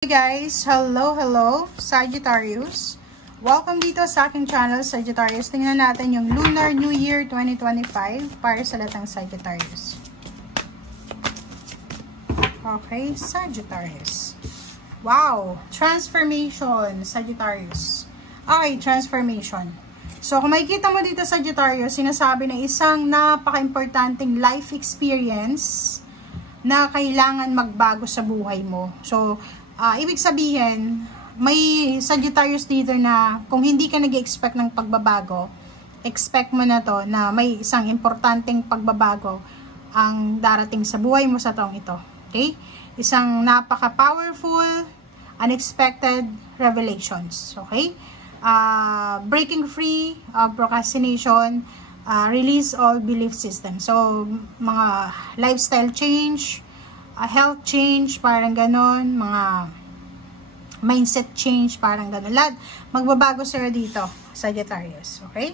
Hey guys! Hello Sagittarius! Welcome dito sa aking channel, Sagittarius. Tingnan natin yung Lunar New Year 2025 para sa lahat ng Sagittarius. Okay, Sagittarius. Wow! Transformation, Sagittarius. Okay, transformation. So, kung makikita mo dito, Sagittarius, sinasabi na isang napaka-importanting life experience na kailangan magbago sa buhay mo. So, ibig sabihin, may Sagittarius dito na kung hindi ka nag-expect ng pagbabago, expect mo na to na may isang importanteng pagbabago ang darating sa buhay mo sa taong ito. Okay? Isang napaka-powerful, unexpected revelations. Okay? Breaking free of procrastination, release all belief system. So, mga lifestyle change, health change, parang ganon, mga mindset change, parang ganon. Lahat, magbabago sa'yo dito, Sagittarius. Okay?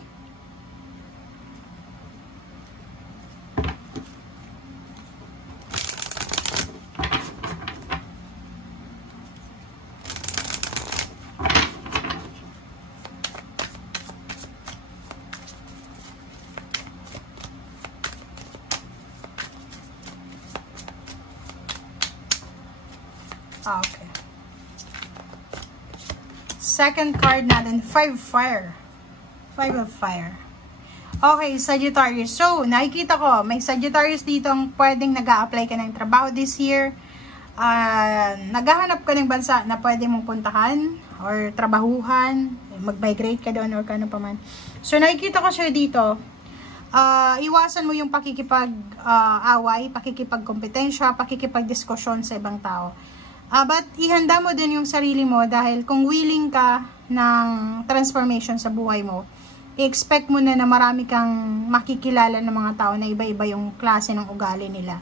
Okay. Second card natin, 5 fire. 5 of fire. Okay, Sagittarius. So, nakikita ko, may Sagittarius dito ang pwedeng nag-a-apply ka ng trabaho this year. Naghahanap ka ng bansa na pwede mong puntahan or trabahuhan, mag-migrate ka doon or kano pa man. So, nakikita ko siya dito. Iwasan mo yung pakikipag-away, pakikipag-kompetensya, pakikipag-diskusyon sa ibang tao. But ihanda mo din yung sarili mo dahil kung willing ka ng transformation sa buhay mo, i-expect mo na marami kang makikilala ng mga tao na iba-iba yung klase ng ugali nila.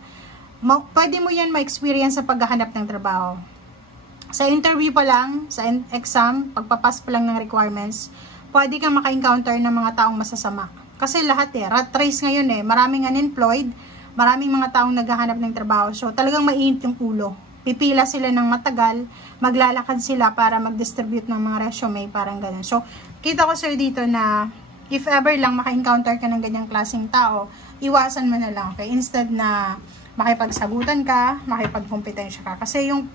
Pwede mo yan ma-experience sa paghahanap ng trabaho. Sa interview pa lang, sa exam, pagpapas pa lang ng requirements, pwede kang maka-encounter ng mga taong masasama. Kasi lahat rat race ngayon maraming unemployed, maraming mga taong naghahanap ng trabaho. So talagang mainit yung ulo. Pipila sila ng matagal, maglalakad sila para mag-distribute ng mga resume, parang ganun. So, kita ko sir dito na if ever lang maka-encounter ka ng ganyang klaseng tao, iwasan mo na lang, okay? Instead na makipagsagutan ka, makipagkompetensya ka. Kasi yung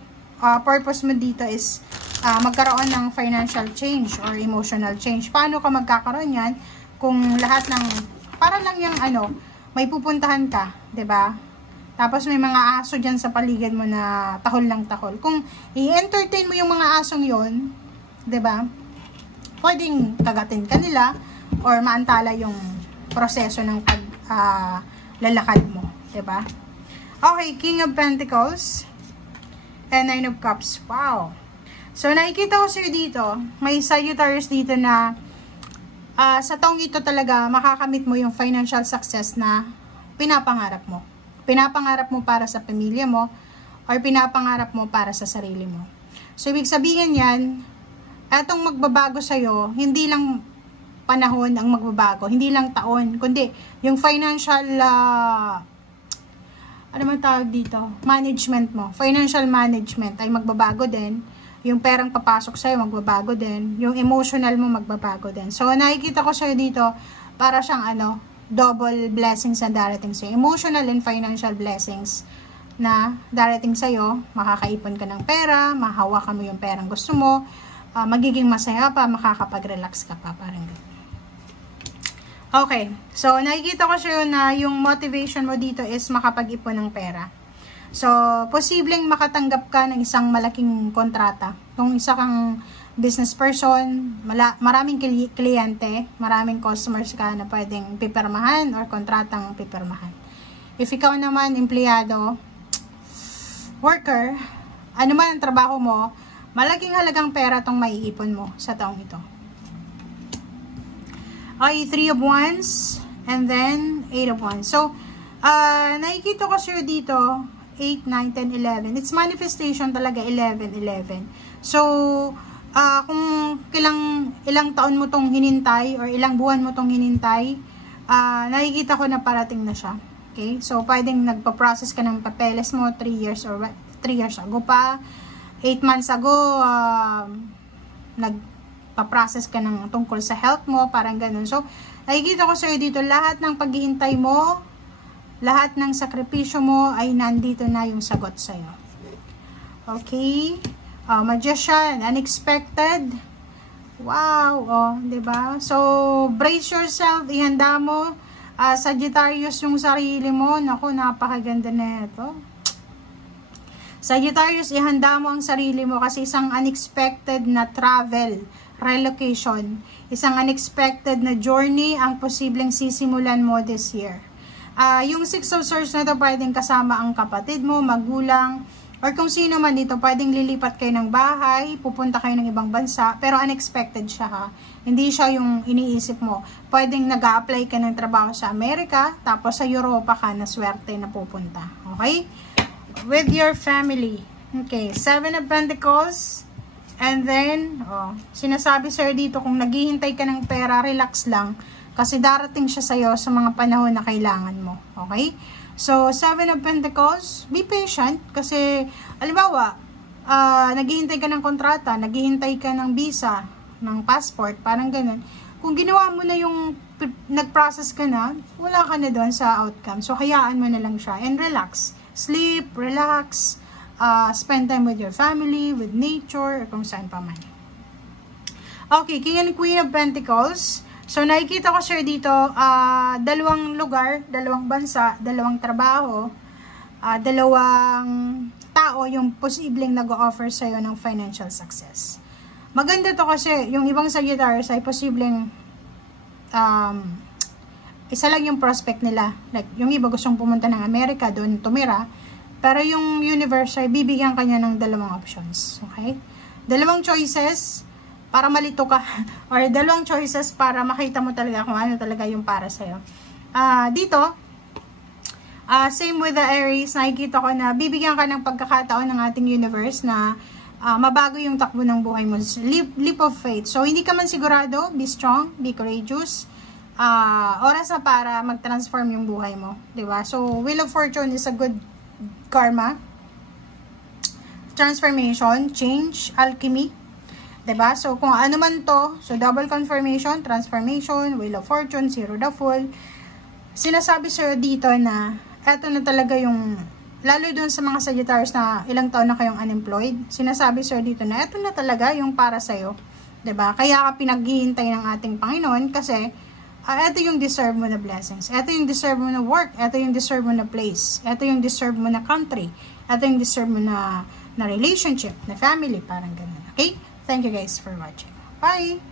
purpose mo dito is magkaroon ng financial change or emotional change. Paano ka magkakaroon yan kung lahat ng, para lang yung may pupuntahan ka, 'di ba? Tapos may mga aso dyan sa paligid mo na tahol ng tahol. Kung i-entertain mo yung mga asong yon, 'di ba? Pwedeng kagatin ka nila or maantala yung proseso ng paglalakad mo, 'di ba? Okay, King of Pentacles and Nine of Cups. Wow. So nakikita ko sir dito, may Sagittarius dito na sa taong ito talaga makakamit mo yung financial success na pinapangarap mo. Pinapangarap mo para sa pamilya mo or pinapangarap mo para sa sarili mo. So, ibig sabihin yan, etong magbabago sa'yo, hindi lang panahon ang magbabago, hindi lang taon, kundi yung financial, ano man tawag dito, management mo, financial management ay magbabago din, yung perang papasok sa'yo magbabago din, yung emotional mo magbabago din. So, nakikita ko sa'yo dito, para siyang double blessings na darating sa'yo. Emotional and financial blessings na darating sa'yo. Makakaipon ka ng pera, mahawakan mo yung perang gusto mo, magiging masaya pa, makakapag-relax ka pa. Parang ganun. Okay. So, nakikita ko sa'yo na yung motivation mo dito is makapag-ipon ng pera. So, posibleng makatanggap ka ng isang malaking kontrata. Kung isa kang business person, maraming kliyente, maraming customers ka na pwedeng pipirmahan or kontratang pipirmahan. If ikaw naman, empleyado, worker, ano man ang trabaho mo, malaking halagang pera tong maiipon mo sa taong ito. Okay, 3 of Wands, and then 8 of Wands. So, nakikita ko sa'yo dito, 8, 9, 10, 11. It's manifestation talaga, 11, 11. So, kung ilang taon mo tong hinintay or ilang buwan mo tong hinintay, nakikita ko na parating na siya. Okay? So, pwedeng nagpa-process ka ng papeles mo 3 years ago pa. 8 months ago, nagpa-process ka ng tungkol sa health mo, parang ganun. So, nakikita ko sa'yo dito, lahat ng paghihintay mo, lahat ng sakripisyo mo, ay nandito na yung sagot sa'yo. Okay? Magician, unexpected. Wow, diba? So, brace yourself, ihanda mo. Sagittarius yung sarili mo. Naku, napakaganda na ito. Sagittarius, ihanda mo ang sarili mo kasi isang unexpected na travel, relocation, isang unexpected na journey ang posibleng sisimulan mo this year. Yung 6 of Swords na ito, pwedeng kasama ang kapatid mo, magulang, or kung sino man dito, pwedeng lilipat kayo ng bahay, pupunta kayo ng ibang bansa, pero unexpected siya ha. Hindi siya yung iniisip mo. Pwedeng nag-a-apply ka ng trabaho sa Amerika, tapos sa Europa ka na swerte na pupunta. Okay? With your family. Okay, 7 of Pentacles. And then, sinasabi sir dito, kung naghihintay ka ng pera, relax lang. Kasi darating siya sa'yo sa mga panahon na kailangan mo. Okay? So, 7 of Pentacles, be patient kasi, alimbawa, naghihintay ka ng kontrata, naghihintay ka ng visa, ng passport, parang ganun. Kung ginawa mo na yung, nag-process ka na, wala ka na doon sa outcome. So, hayaan mo na lang siya and relax. Sleep, relax, spend time with your family, with nature, or kung saan pa man. Okay, King and Queen of Pentacles. So, nakikita ko sir dito, dalawang lugar, dalawang bansa, dalawang trabaho, dalawang tao yung posibleng nag-o-offer sa'yo ng financial success. Maganda to kasi yung ibang Sagittarius ay posibleng isa lang yung prospect nila. Like, yung iba gustong pumunta ng Amerika, doon tumira, pero yung universe ay bibigyan kanya ng dalawang options. Okay? Dalawang choices para malito ka or dalawang choices para makita mo talaga kung ano talaga yung para sa'yo. Dito, same with the Aries, nakikita ko na bibigyan ka ng pagkakataon ng ating universe na mabago yung takbo ng buhay mo. Leap of faith. So, hindi ka man sigurado, be strong, be courageous. Oras na para mag-transform yung buhay mo. Diba? So, Wheel of Fortune is a good karma. Transformation, change, alchemy. Diba? So, kung ano man to, so double confirmation, transformation, Wheel of Fortune, Zero the Fool. Sinasabi sa'yo dito na eto na talaga yung, lalo dun sa mga Sagittarius na ilang taon na kayong unemployed, sinasabi sa'yo dito na eto na talaga yung para sa'yo. Diba? Kaya ka pinaghihintay ng ating Panginoon kasi eto yung deserve mo na blessings. Eto yung deserve mo na work. Eto yung deserve mo na place. Eto yung deserve mo na country. Eto yung deserve mo na relationship, na family, parang ganun. Okay? Thank you guys for watching. Bye!